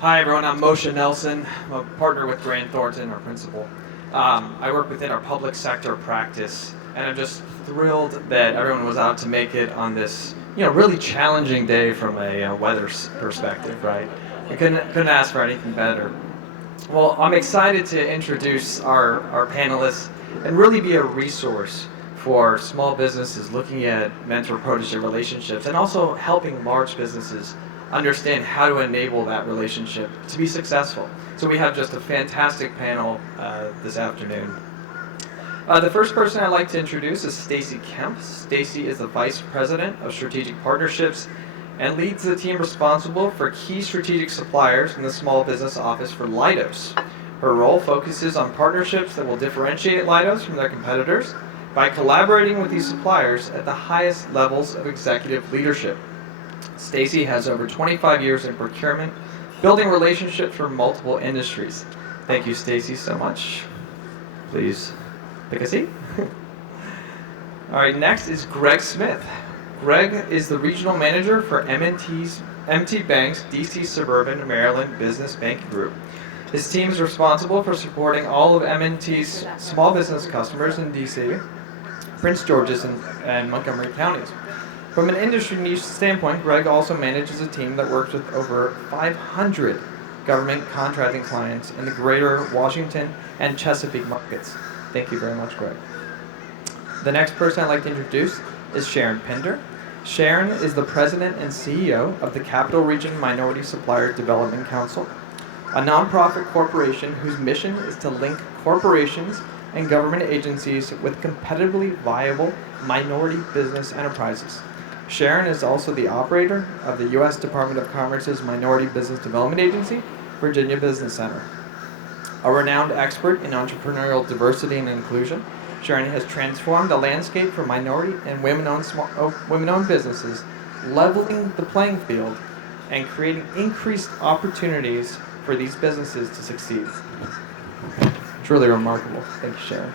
Hi everyone, I'm Moshe Nelson. I'm a partner with Grant Thornton, our principal. I work within our public sector practice, and I'm just thrilled that everyone was out to make it on this, really challenging day from a weather perspective, right? We couldn't ask for anything better. Well, I'm excited to introduce our panelists and really be a resource for small businesses looking at mentor-protege relationships and also helping large businesses understand how to enable that relationship to be successful. So we have just a fantastic panel this afternoon. The first person I'd like to introduce is Stacy Kemp. Stacy is the Vice President of Strategic Partnerships and leads the team responsible for key strategic suppliers in the Small Business Office for Leidos. Her role focuses on partnerships that will differentiate Leidos from their competitors by collaborating with these suppliers at the highest levels of executive leadership. Stacy has over 25 years in procurement, building relationships for multiple industries. Thank you, Stacy, so much. Please pick a seat. All right, next is Greg Smith. Greg is the regional manager for MT Bank's DC Suburban Maryland Business Banking Group. His team is responsible for supporting all of M&T's small business customers in DC, Prince George's, and Montgomery counties. From an industry niche standpoint, Greg also manages a team that works with over 500 government contracting clients in the greater Washington and Chesapeake markets. Thank you very much, Greg. The next person I'd like to introduce is Sharon Pinder. Sharon is the president and CEO of the Capital Region Minority Supplier Development Council, a nonprofit corporation whose mission is to link corporations and government agencies with competitively viable minority business enterprises. Sharon is also the operator of the U.S. Department of Commerce's Minority Business Development Agency, Virginia Business Center. A renowned expert in entrepreneurial diversity and inclusion, Sharon has transformed the landscape for minority and women-owned businesses, leveling the playing field and creating increased opportunities for these businesses to succeed. It's really remarkable. Thank you, Sharon.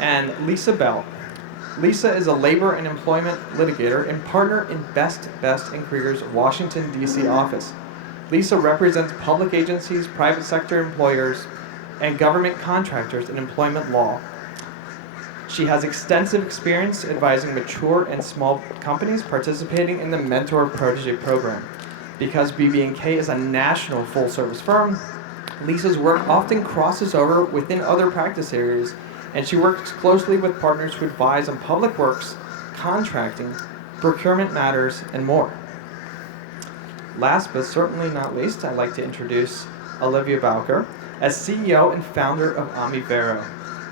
And Lisa Bell. Lisa is a labor and employment litigator and partner in Best & Krieger's Washington, D.C. office. Lisa represents public agencies, private sector employers, and government contractors in employment law. She has extensive experience advising mature and small companies participating in the Mentor Protege program. Because BB&K is a national full-service firm, Lisa's work often crosses over within other practice areas, and she works closely with partners who advise on public works, contracting, procurement matters, and more. Last but certainly not least, I'd like to introduce Olivia Bowker as CEO and founder of Amivero.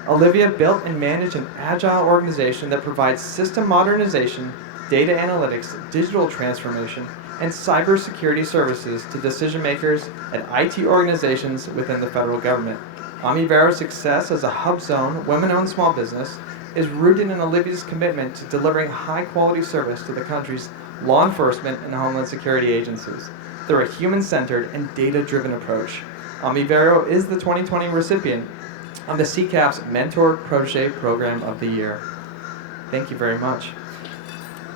Olivia built and managed an agile organization that provides system modernization, data analytics, digital transformation, and cybersecurity services to decision makers at IT organizations within the federal government. Amivero's success as a hub zone, women-owned small business is rooted in Olivia's commitment to delivering high-quality service to the country's law enforcement and homeland security agencies through a human-centered and data-driven approach. Amivero is the 2020 recipient of the CCAP's Mentor Protege Program of the Year. Thank you very much.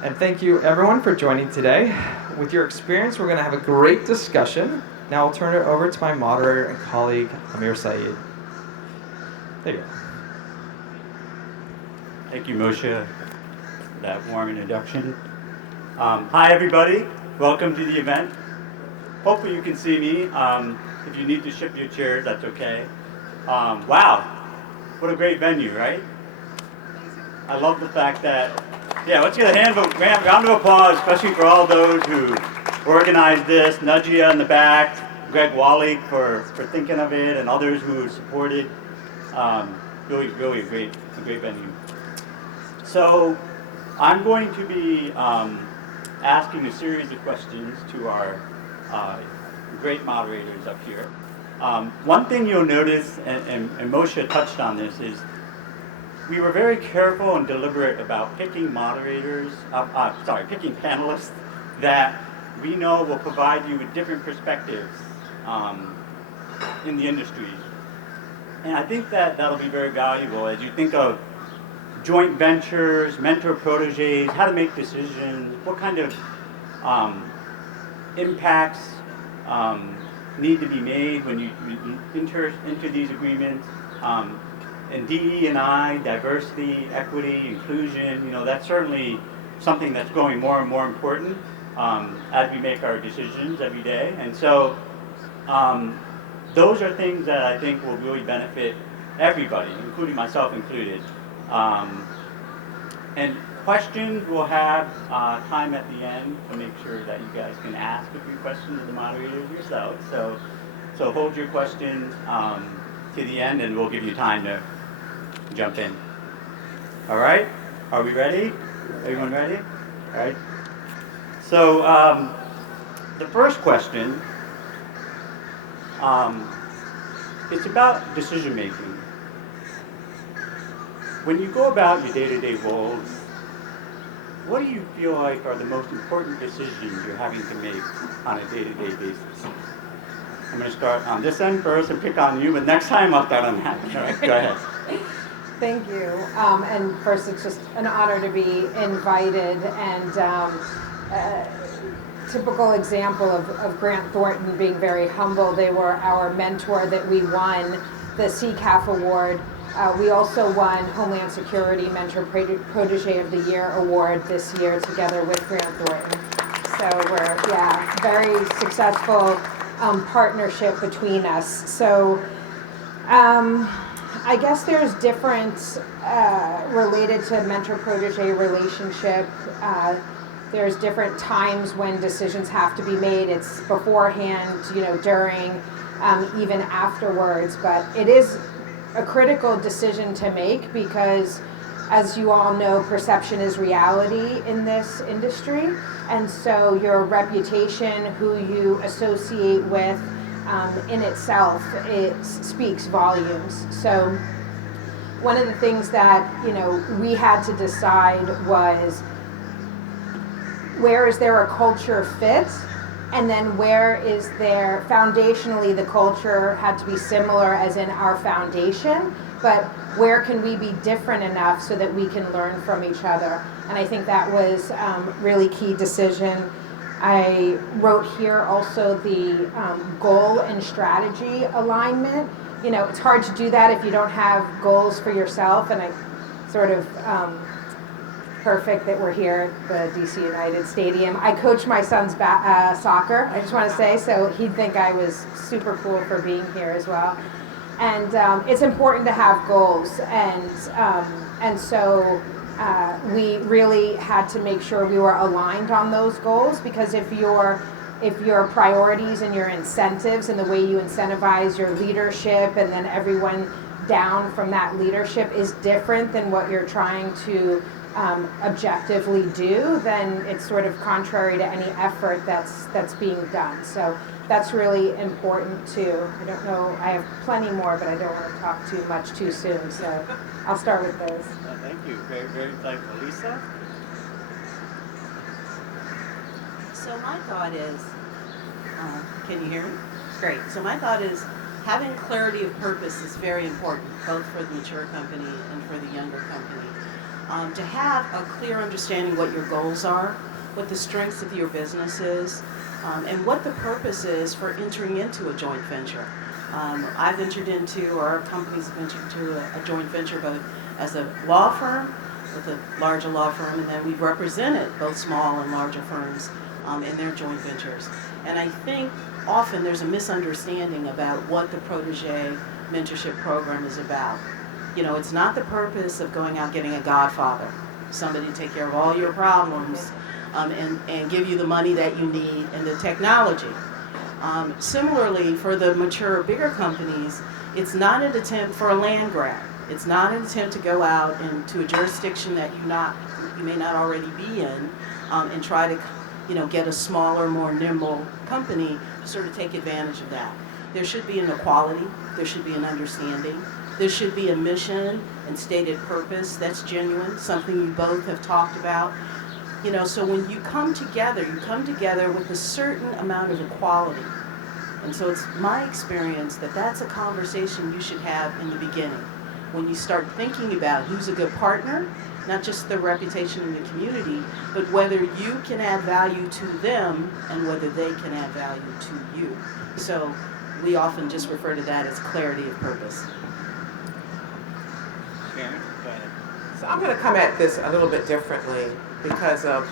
And thank you everyone for joining today. With your experience, we're going to have a great discussion. Now I'll turn it over to my moderator and colleague, Amir Saeed. There you go. Thank you, Moshe, for that warm introduction. Hi, everybody. Welcome to the event. Hopefully you can see me. If you need to shift your chairs, that's okay. Wow, what a great venue, right? I love the fact that, let's get a round of applause, especially for all those who organized this. Najia in the back, Greg Wally for thinking of it, and others who supported. Really a great venue. So I'm going to be asking a series of questions to our great moderators up here. One thing you'll notice, and Moshe touched on this, is we were very careful and deliberate about picking picking panelists that we know will provide you with different perspectives in the industry. And I think that'll be very valuable as you think of joint ventures, mentor proteges, how to make decisions, what kind of impacts need to be made when you enter into these agreements. And DE&I, diversity, equity, inclusion, that's certainly something that's growing more and more important as we make our decisions every day. And so those are things that I think will really benefit everybody, including myself included. And questions, we'll have time at the end to make sure that you guys can ask a few questions of the moderators yourselves. So hold your questions to the end, and we'll give you time to jump in. All right? Are we ready? Everyone ready? All right. So the first question, it's about decision making. When you go about your day-to-day roles, what do you feel like are the most important decisions you're having to make on a day-to-day basis? I'm going to start on this end first and pick on you, but next time I'll start on that. All right, go ahead. Thank you. And first, it's just an honor to be invited. And typical example of Grant Thornton being very humble. They were our mentor that we won the CCAF award. We also won Homeland Security Mentor Protege of the Year award this year together with Grant Thornton. So we're, very successful partnership between us. So I guess there's different related to mentor-protege relationship. There's different times when decisions have to be made. It's beforehand, during, even afterwards. But it is a critical decision to make because, as you all know, perception is reality in this industry. And so your reputation, who you associate with, in itself, it speaks volumes. So one of the things that, we had to decide was, where is there a culture fit? And then where is there, foundationally, the culture had to be similar as in our foundation, but where can we be different enough so that we can learn from each other? And I think that was really key decision. I wrote here also the goal and strategy alignment. It's hard to do that if you don't have goals for yourself, and I sort of, perfect that we're here at the DC United Stadium. I coach my son's soccer, I just want to say, so he'd think I was super cool for being here as well. And it's important to have goals, and so we really had to make sure we were aligned on those goals, because if your priorities and your incentives and the way you incentivize your leadership and then everyone down from that leadership is different than what you're trying to objectively do, then it's sort of contrary to any effort that's being done. So that's really important too. I don't know, I have plenty more, but I don't want to talk too much too soon, so I'll start with those. Thank you. Very, very insightful. Lisa? So my thought is, can you hear me? Great. So my thought is, having clarity of purpose is very important, both for the mature company and for the younger company. To have a clear understanding what your goals are, what the strengths of your business is, and what the purpose is for entering into a joint venture. I've entered into, or our companies have entered into a joint venture both as a law firm, with a larger law firm, and then we've represented both small and larger firms in their joint ventures. And I think often there's a misunderstanding about what the protege mentorship program is about. It's not the purpose of going out getting a godfather, somebody to take care of all your problems and give you the money that you need and the technology. Similarly, for the mature, bigger companies, it's not an attempt for a land grab. It's not an attempt to go out into a jurisdiction that you may not already be in and try to get a smaller, more nimble company to sort of take advantage of that. There should be an equality. There should be an understanding. There should be a mission and stated purpose that's genuine, something you both have talked about. So when you come together with a certain amount of equality. And so it's my experience that that's a conversation you should have in the beginning. when you start thinking about who's a good partner, not just their reputation in the community, but whether you can add value to them and whether they can add value to you. So we often just refer to that as clarity of purpose. Sharon, go ahead. So I'm going to come at this a little bit differently because of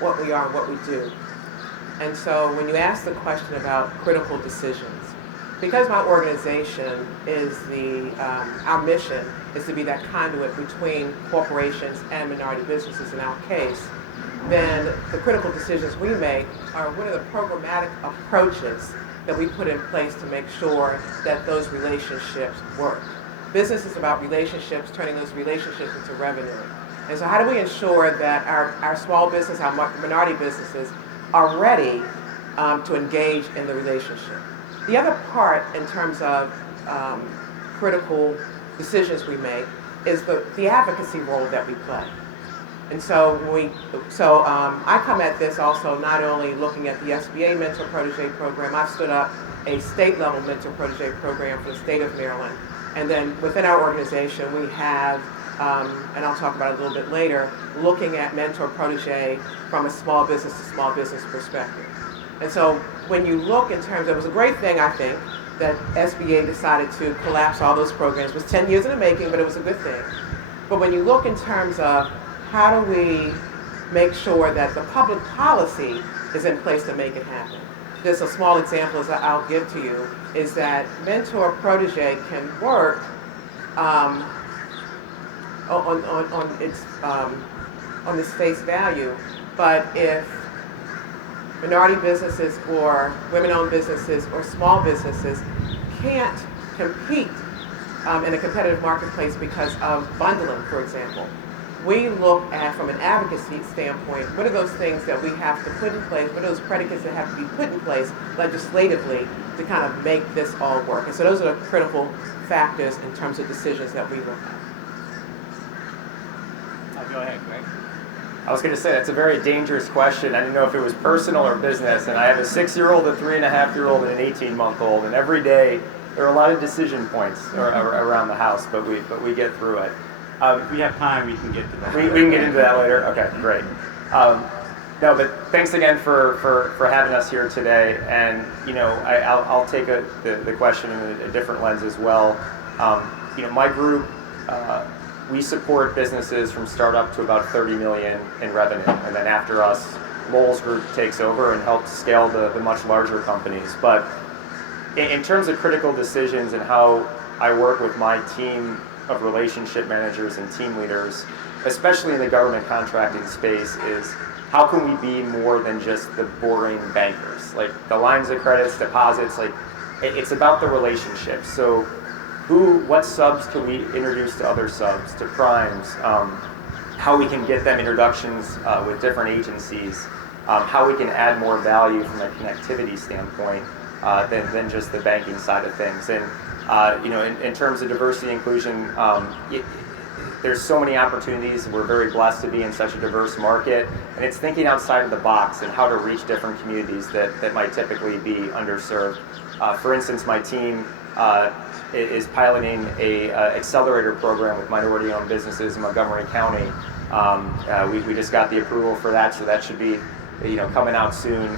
what we are and what we do. And so when you ask the question about critical decisions, because my organization is our mission is to be that conduit between corporations and minority businesses in our case, then the critical decisions we make are what are the programmatic approaches that we put in place to make sure that those relationships work. Business is about relationships, turning those relationships into revenue. And so how do we ensure that our small business, our minority businesses are ready to engage in the relationship? The other part in terms of critical decisions we make is the advocacy role that we play. And so I come at this also not only looking at the SBA Mentor Protege Program. I've stood up a state-level Mentor Protege Program for the state of Maryland. And then within our organization, we have, and I'll talk about it a little bit later, looking at Mentor Protege from a small business to small business perspective. And so when you look in terms of, it was a great thing, I think, that SBA decided to collapse all those programs. It was 10 years in the making, but it was a good thing. But when you look in terms of how do we make sure that the public policy is in place to make it happen? Just a small example that I'll give to you is that Mentor Protege can work on its face value, but if minority businesses or women-owned businesses or small businesses can't compete in a competitive marketplace because of bundling, for example, we look at, from an advocacy standpoint, what are those things that we have to put in place, what are those predicates that have to be put in place legislatively to kind of make this all work. And so those are the critical factors in terms of decisions that we look at. Go ahead, Greg. I was going to say, that's a very dangerous question. I didn't know if it was personal or business, and I have a 6-year-old, a 3.5-year-old, and an 18-month-old, and every day there are a lot of decision points around the house, but we get through it. If we have time, we can get to that. We can get into that later? Okay, great. No, but thanks again for having us here today, and I'll take the question in a different lens as well. My group, we support businesses from startup to about 30 million in revenue, and then after us, Lowell's group takes over and helps scale the much larger companies. But in terms of critical decisions and how I work with my team of relationship managers and team leaders, especially in the government contracting space, is how can we be more than just the boring bankers? Like the lines of credits, deposits, it's about the relationships. So what subs can we introduce to other subs, to primes, how we can get them introductions with different agencies, how we can add more value from a connectivity standpoint than just the banking side of things. And in terms of diversity inclusion, there's so many opportunities. We're very blessed to be in such a diverse market, and it's thinking outside of the box and how to reach different communities that might typically be underserved. For instance, my team is piloting a accelerator program with minority-owned businesses in Montgomery County. We just got the approval for that, so that should be coming out soon.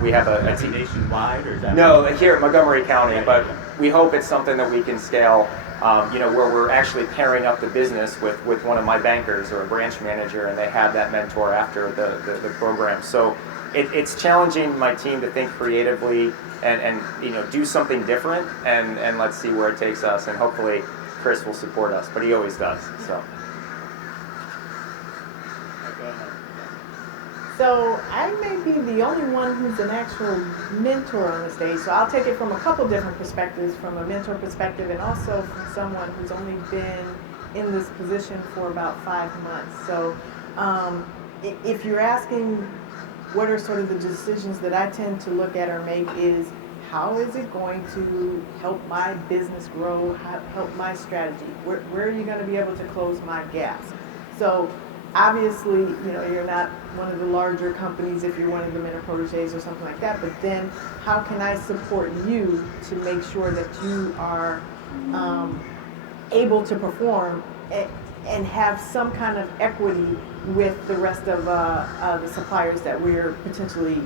We have a team nationwide, or is that? No, here at Montgomery County, but we hope it's something that we can scale. Where we're actually pairing up the business with one of my bankers or a branch manager, and they have that mentor after the program. So it's challenging my team to think creatively and do something different, and let's see where it takes us. And hopefully Chris will support us, but he always does. So. Go ahead. So I may be the only one who's an actual mentor on the stage. So I'll take it from a couple different perspectives, from a mentor perspective and also from someone who's only been in this position for about 5 months. So if you're asking what are sort of the decisions that I tend to look at or make is how is it going to help my business grow, help my strategy? Where are you going to be able to close my gaps? So obviously, you're not one of the larger companies if you're one of the mentor proteges or something like that, but then how can I support you to make sure that you are able to perform and have some kind of equity with the rest of the suppliers that we're potentially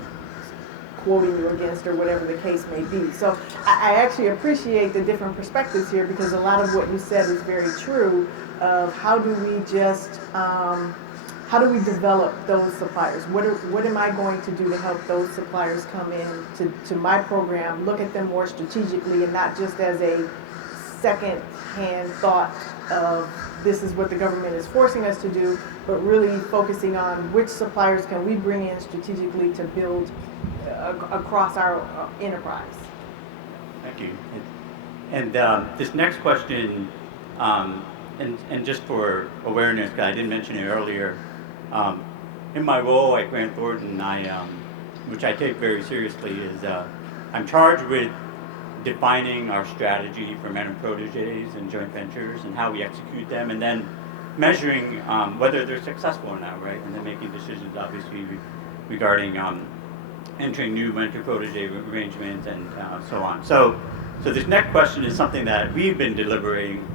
quoting you against or whatever the case may be. So I actually appreciate the different perspectives here, because a lot of what you said is very true of how do we just, how do we develop those suppliers? What am I going to do to help those suppliers come in to my program, look at them more strategically and not just as a second-hand thought of this is what the government is forcing us to do, but really focusing on which suppliers can we bring in strategically to build across our enterprise. Thank you. And this next question, and just for awareness, because I didn't mention it earlier, in my role at Grant Thornton, which I take very seriously, is I'm charged with defining our strategy for men and proteges and joint ventures and how we execute them, and then measuring whether they're successful or not, right? And then making decisions, obviously, regarding entering new mentor protege arrangements and so on. So this next question is something that we've been deliberating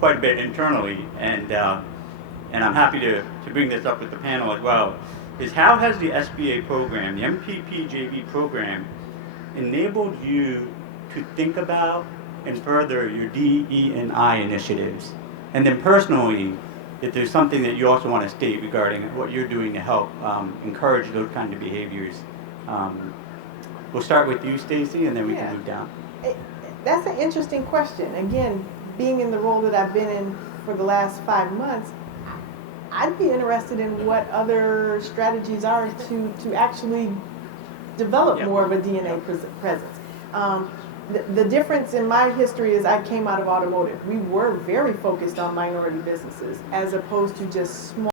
quite a bit internally, and I'm happy to bring this up with the panel as well, is how has the SBA program, the MPP-JV program, enabled you to think about and further your DE&I initiatives? And then personally, if there's something that you also want to state regarding what you're doing to help encourage those kind of behaviors. We'll start with you, Stacy, and then we can move down. That's an interesting question. Again, being in the role that I've been in for the last 5 months, I'd be interested in what other strategies are to actually develop more of a DNA presence. The difference in my history is I came out of automotive. We were very focused on minority businesses as opposed to just small